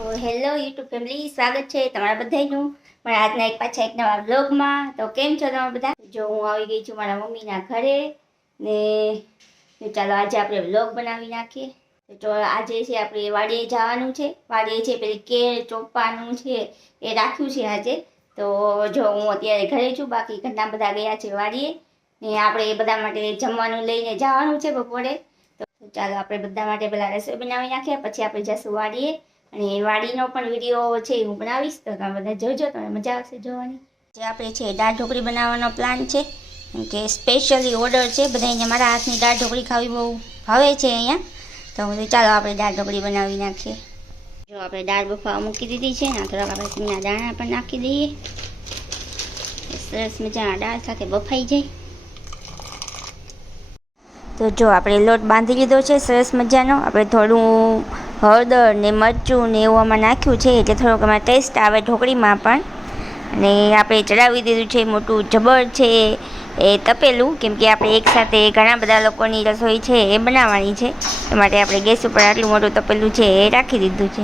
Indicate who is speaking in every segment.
Speaker 1: YouTube family, સ્વાગત છે તમારા બધાનું મારા આજના એક પાછા એક નવા વ્લોગમાં. તો કેમ છો તમે બધા? જો હું આવી ગઈ છું મારા મમ્મીના ઘરે ને ચાલો આજે આપણે વ્લોગ બનાવી નાખીએ. તો આજે છે આપણે વાડીએ જવાનું છે. વાડીએ છે પેલી કેળ ચોપાનું છે, એ રાખ્યું છે આજે. તો જો હું અત્યારે ઘરે છું, બાકી ઘણા બધા ગયા છે વાડીએ ને આપણે એ બધા માટે જમવાનું લઈને જવાનું છે બપોરે. તો ચાલો આપણે બધા માટે પેલા રસોઈ બનાવી નાખીએ, પછી આપણે જશું વાડીએ. અને વાડીનો પણ વીડિયો છે હું બનાવીશ, તો તમે બધા જોજો, તમને મજા આવશે જોવાની. જે આપણે છે દાળ ઢોકળી બનાવવાનો પ્લાન છે કે સ્પેશિયલી ઓર્ડર છે બધાને મારા હાથની દાળ ઢોકળી ખાવી બહુ ભાવે છે અહીંયા. તો હું ચાલો આપણે દાળ ઢોકળી બનાવી નાખીએ. જો આપણે દાળ બફાવા મૂકી દીધી છે ને થોડાક આપણે સિંગના દાણા પણ નાખી દઈએ. સરસ મજાના દાળ સાથે બફાઈ જાય. તો જો આપણે લોટ બાંધી લીધો છે, સરસ મજાનો. આપણે થોડું હળદર ને મરચું ને એવું આમાં નાખ્યું છે, એટલે થોડોક એમાં ટેસ્ટ આવે ઢોકળીમાં પણ. અને આપણે ચડાવી દીધું છે, મોટું જબર છે, એ તપેલું. કેમ કે આપણે એકસાથે ઘણા બધા લોકોની રસોઈ છે, એ બનાવવાની છે. એ માટે આપણે ગેસ ઉપર આટલું મોટું તપેલું છે, એ રાખી દીધું છે.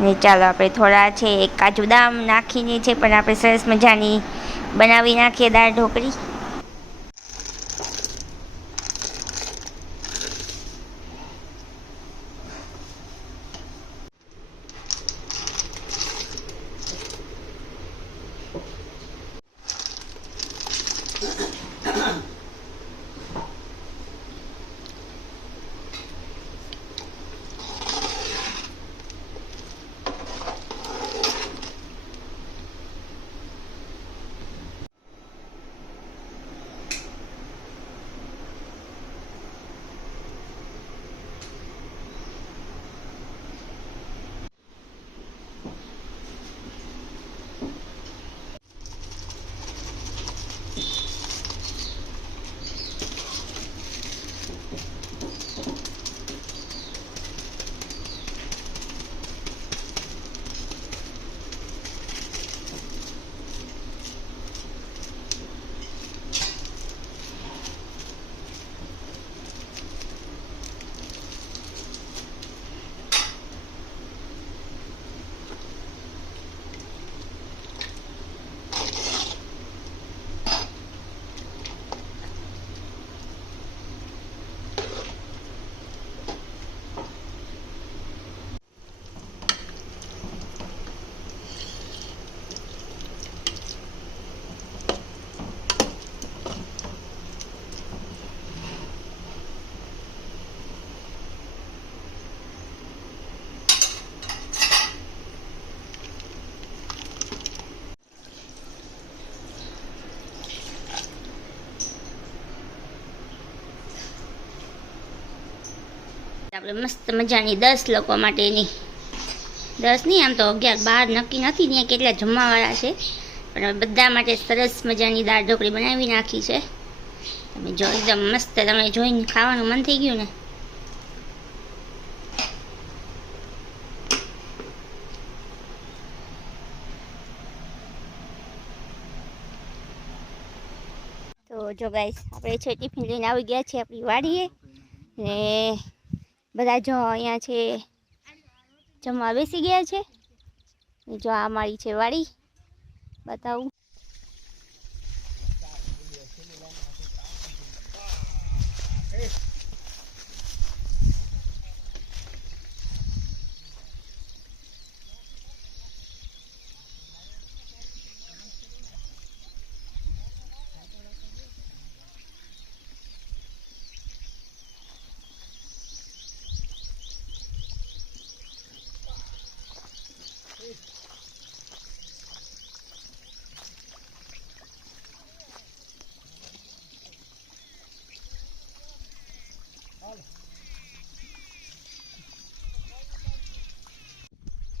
Speaker 1: ને ચાલો આપણે થોડા છે કાજુ દામ નાખીને છે, પણ આપણે સરસ મજાની બનાવી નાખીએ દાળ ઢોકળી. આપણે મસ્ત મજાની દસ લોકો માટેની. દસ નહીં, આમ તો અગિયાર બાર નક્કી નથી ત્યાં કેટલા જમવાવાળા છે. પણ બધા માટે સરસ મજાની દાળ ઢોકળી બનાવી નાખી છે. તમે જો, એકદમ મસ્ત તમે જોઈને ખાવાનું મન થઈ ગયું ને. તો જો ગાઈસ આપણે છે ટિફિન લઈને આવી ગયા છીએ આપણી વાડીએ. ને બધા જો અહીંયા છે જમવા બેસી ગયા છે. જો આ મારી છે વાડી બતાવું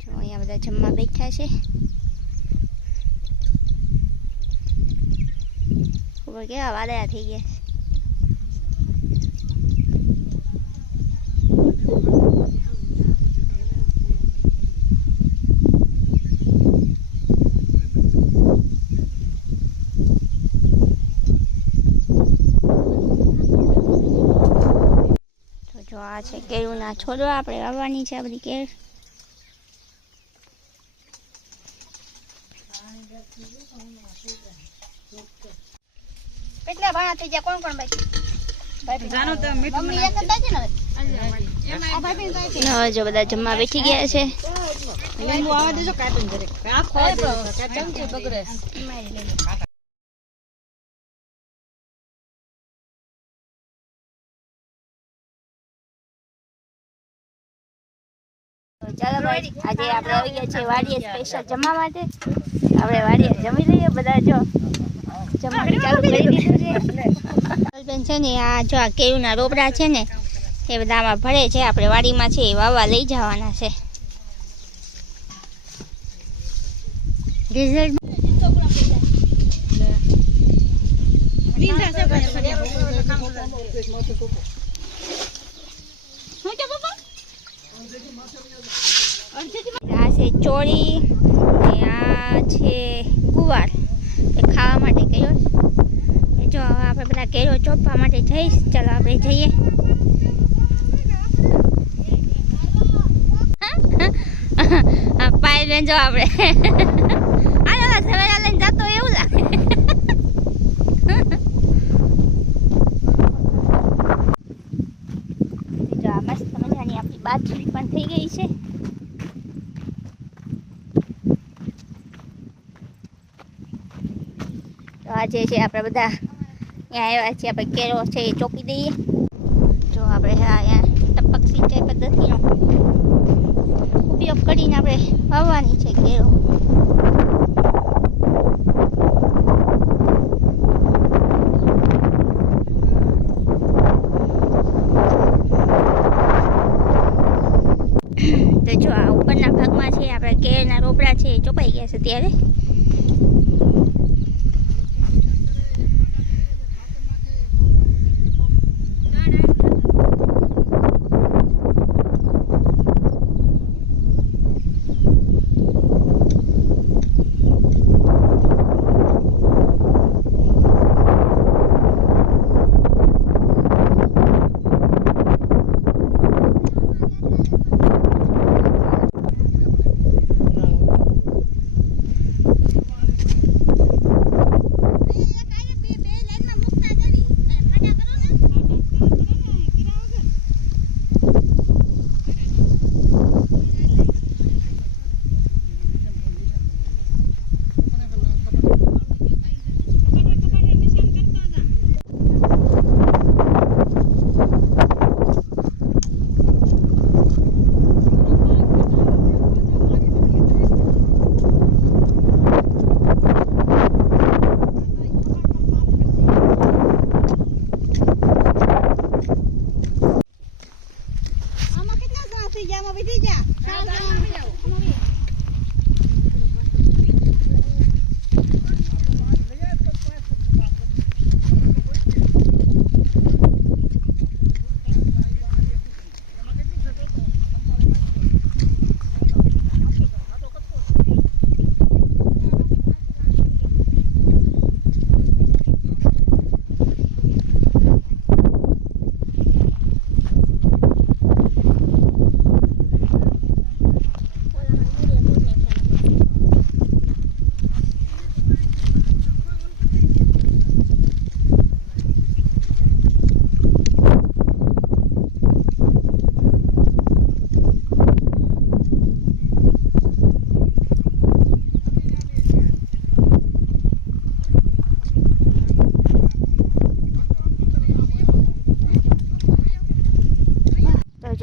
Speaker 1: જો અહીંયા બધા જમવા બેઠા છે. ખબર કેવા વાદળા થઈ ગયા. છે તો જો આ છે કેળુંના છોડવા. આપણે વાવવાની છે આ બધી કેળ. કેટલા ભાણા થઈ ગયા. કોણ કોણ બાકી?
Speaker 2: જાનો તો મીઠું
Speaker 1: મમ્મી એક જ બાકી ને હવે? જો. બધા જમવા બેઠી ગયા છે.
Speaker 2: લીંબુ આવા દેજો કાઢીને જરીક આખો ચમચી બગડે?
Speaker 1: તો ચાલો ભાઈ આજે આપણે આવી ગયા છે વાડીએ સ્પેશિયલ જમવા માટે. આપણે વાડીએ જમી લઈએ બધા જો. જમવાનું છે ને આ જો આ રોબડા છે ને એ બધામાં ભરે છે આપણે વાડીમાં છે એ વાવવા લઈ જવાના છે આ છે ચોળી ને આ છે ગુવાર. ખાવા માટે ગયો જો આપણે બધા કેરો ચોપવા માટે જઈશ. ચાલો આપણે જઈએ. પાય બેન જો આપણે. આને સવેરા લઈને એવું લાગે. જો આ મસ્ત મજાની આપણી બાજરી પણ થઈ ગઈ છે. આજે છે, આપણે બધા અહીંયા આવ્યા છીએ, આપણે કેરો છે એ ચોકી દઈએ. જો આપણે અહીંયા ટપક સિંચાઈ પદ્ધતિનો ઉપયોગ કરીને આપણે વાવવાની છે કેરો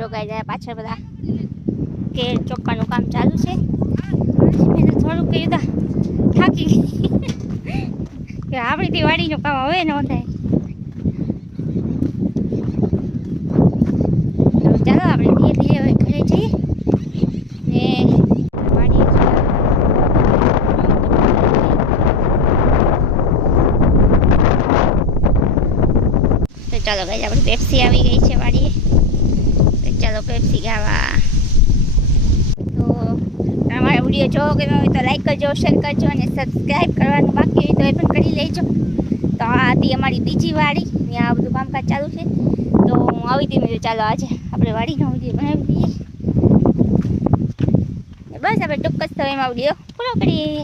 Speaker 1: તો જાય પાછળ બધા કે ચોપ્પાનું કામ ચાલુ છે. થોડુંક કહ્યું તા, થાકી ગઈ. કે આપણી વાડીનું કામ હવે ન થાય. ચાલો આપણે ધીરે જઈએ. ને ચાલો ગાય આપણે પેપ્સી આવી ગઈ છે. તો ચાલો પેપ્સી ખાવા તો અમારા વીડિયો જોવો કે હોય તો લાઈક કરજો શેર કરજો અને સબસ્ક્રાઈબ કરવાનું બાકી હોય તો એ પણ કરી લેજો. તો આ હતી અમારી બીજી વાડી. ત્યાં આ બધું કામકાજ ચાલુ છે. તો હું આવી હતી ચાલો આજે આપણે વાડીનો વીડિયો બનાવી દઈએ. બસ આપણે ચોક્કસ સમયમાં વીડિયો પૂરો કરીએ.